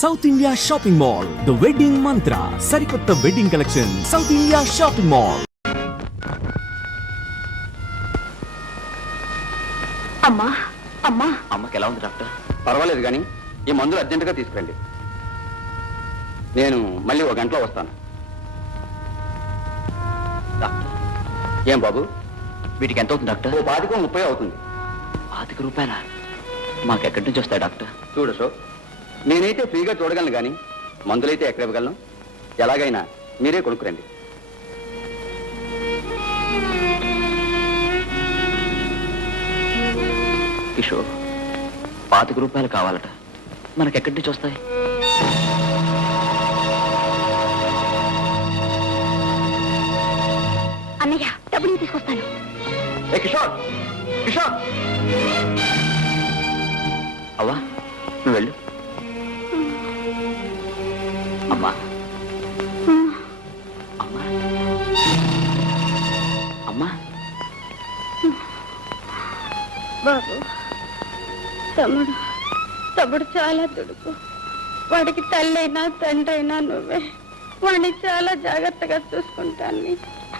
South India shopping mall, the wedding మంత్ర, సరికొత్త wedding collection, south India shopping mall. అమ్మా అమ్మా అమ్మకి ఎలా ఉంది డాక్టర్? పర్వాలేదు కానీ ఈ మందులు అర్జెంటుగా తీసుకురండి. నేను మళ్ళీ 1 గంటలో వస్తాను. డాక్టర్, ఏం బాబు, వీటికి ఎంత అవుతుంది డాక్టర్? 25-30 అవుతుంది. 25 రూపాయల? మాకెక్కడి నుంచి వస్తాయి డాక్టర్? చూడు సో, నేనైతే ఫ్రీగా చూడగలను కానీ మందులైతే ఎక్కడ ఇవ్వగలను? ఎలాగైనా మీరే కొనుక్కురండి. కిషోర్, 25 రూపాయలు కావాలట, మనకెక్కడి నుంచి వస్తాయి? అన్నయ్య, డబ్బులు తీసుకొస్తాను. ఏ కిషోర్, కిషోర్! అవ్వా, నువ్వు వెళ్ళు. అమ్మా, అమ్మా, అమ్మా. బాబు, తమ్ముడు చాలా దుడుకు. వాడికి తల్లైనా తండ్రైనా నువ్వే. వాడిని చాలా జాగ్రత్తగా చూసుకుంటాను.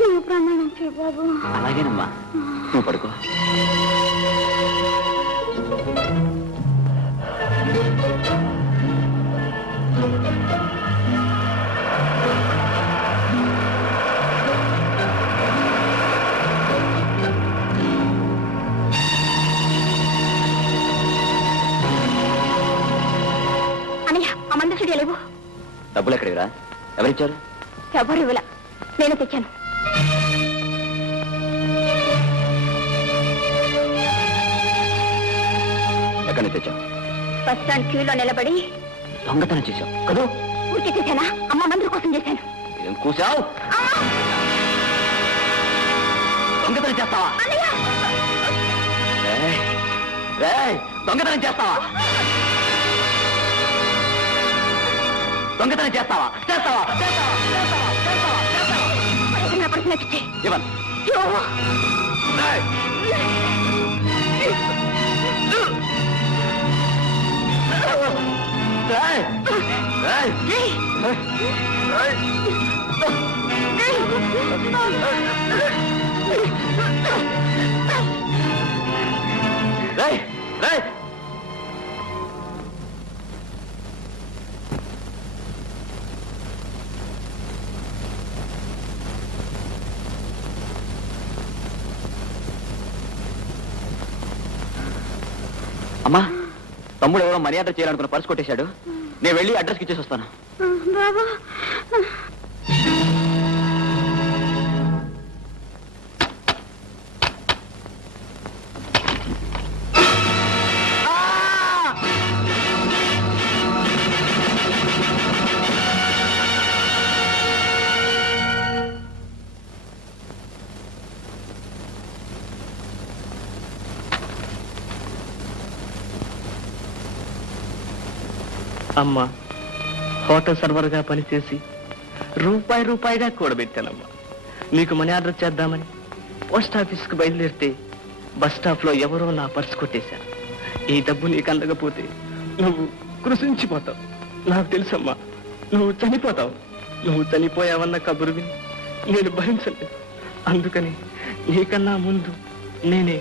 నువ్వు ప్రమాణం చేయ బాబు. అలాగేనమ్మా, నువ్వు పడుకో. లేవు. డబ్బులు ఎక్కడిరా? ఎవరిచ్చారు? ఎవరు ఇవ్వలా, నేను తెచ్చాను. ఎక్కడి నుంచి తెచ్చావు? బస్ స్టాండ్ క్యూలో నిలబడి దొంగతనం చేశావు కదూ? ఊరికే చేశానా? అమ్మ మందుల కోసం చేశాను. ఏం కూసావు? దొంగతనం చేస్తావా? దొంగతనం చేస్తావా? దొంగతనం చేస్తావా? చేస్తావా? ఇవ్వను. అమ్మా, తమ్ముడు ఎవరో మనీ ఆర్డర్ చేయాలనుకున్న పర్స్ కొట్టేశాడు. నేను వెళ్ళి అడ్రస్కి ఇచ్చేసి వస్తాను. బాబా, అమ్మా, హోటల్ సర్వర్గా పనిచేసి రూపాయిగా కూడబెట్టానమ్మా. నీకు మనీ ఆర్డర్ చేద్దామని పోస్ట్ ఆఫీస్కి బయలుదేరితే బస్ స్టాప్లో ఎవరో నా పర్స్ కొట్టేశారు. ఈ డబ్బు నీకు అందకపోతే నువ్వు కృషించిపోతావు. నాకు తెలుసమ్మా, నువ్వు చనిపోతావు. నువ్వు చనిపోయావన్న కబురు విని నేను భరించలేదు. అందుకని నీకన్నా ముందు నేనే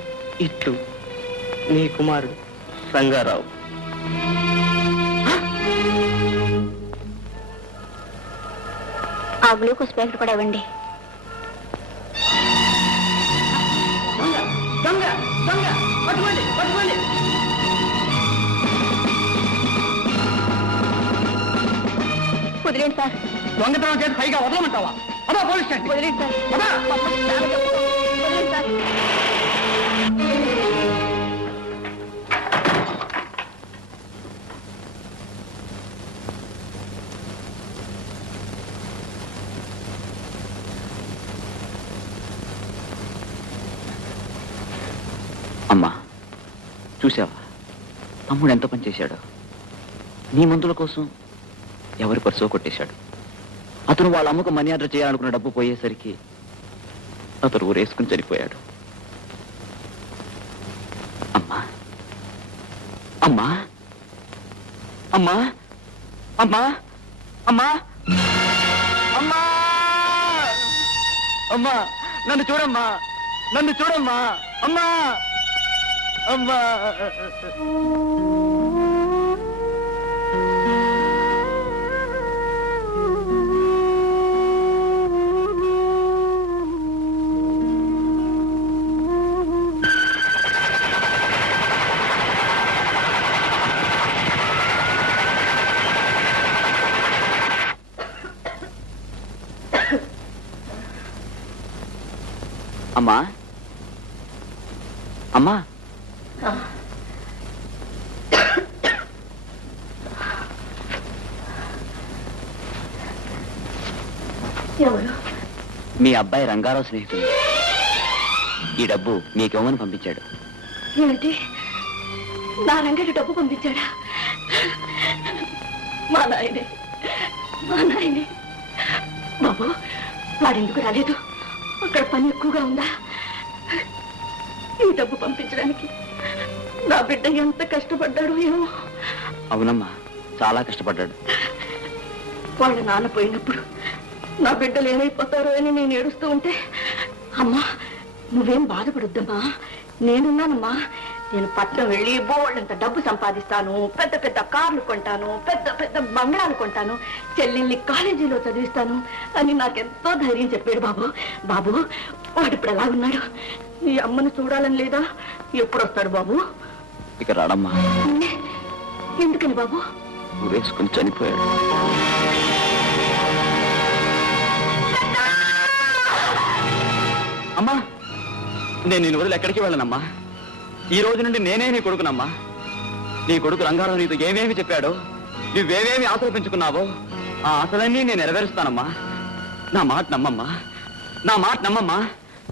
ఇట్లు నీ కుమారుడు రంగారావు. ఆ గ్లూకోజ్ ప్యాకెట్ కూడా ఇవ్వండి. వదిలేండి సార్. దొంగతనం చేసి పైగా వదలమంటావా? అదా పోలీస్ స్టేషన్. వదిలేండి సార్. వదిలేండి సార్. అమ్మా, చూసావా తమ్ముడు ఎంత పని చేశాడో? నీ మందుల కోసం ఎవరి పర్సో కొట్టేశాడు. అతను వాళ్ళ అమ్మకు మనీ ఆర్డర్ చేయాలనుకున్న డబ్బు పోయేసరికి అతను ఊరేసుకుని చనిపోయాడు. అమ్మా, అమ్మా, అమ్మా, అమ్మా అమ్మా అమ్మా అమ్మా నన్ను చూడమ్మా నన్ను చూడమ్మా అమ్మా అమ్మా అమ్మా అమ్మా ఎవరు? మీ అబ్బాయి రంగారావు స్నేహితుడు ఈ డబ్బు మీకేమని పంపించాడు. ఏమిటి? నా రంగడి డబ్బు పంపించాడా? మా నాయనే బాబు, వాడెందుకు రాలేదు? అక్కడ పని ఎక్కువగా ఉందా? ఈ డబ్బు పంపించడానికి నా బిడ్డ ఎంత కష్టపడ్డాడు ఏమో. అవునమ్మా, చాలా కష్టపడ్డాడు. వాళ్ళ నాన్న పోయినప్పుడు నా బిడ్డలు ఏమైపోతారో అని నేను ఏడుస్తూ ఉంటే, అమ్మా నువ్వేం బాధపడొద్దమ్మా, నేనున్నానమ్మా. నేను పట్నం వెళ్ళి బోళ్ళంత డబ్బు సంపాదిస్తాను, పెద్ద పెద్ద కార్లు కొంటాను, పెద్ద పెద్ద బంగ్లాలు కొంటాను, చెల్లెల్ని కాలేజీలో చదివిస్తాను అని నాకెంతో ధైర్యం చెప్పాడు బాబు. బాబు వాడు ఇప్పుడు ఎలా ఉన్నాడు? ఈ అమ్మను చూడాలని లేదా? ఎప్పుడు వస్తాడు బాబు? ఇక రాడమ్మా. ఎందుకని బాబు? ఊరేసుకుని చనిపోయాడు. అమ్మా, నేను నిన్ను వదిలి ఎక్కడికి వెళ్ళనమ్మా. ఈ రోజు నుండి నేనే నీ కొడుకునమ్మా. నీ కొడుకు రంగారావు నీతో ఏమేమి చెప్పాడో, నువ్వేమేమి ఆశలు పెంచుకున్నావో ఆ ఆశలన్నీ నేను నెరవేరుస్తానమ్మా. నా మాట నమ్మమ్మా, నా మాట నమ్మమ్మా.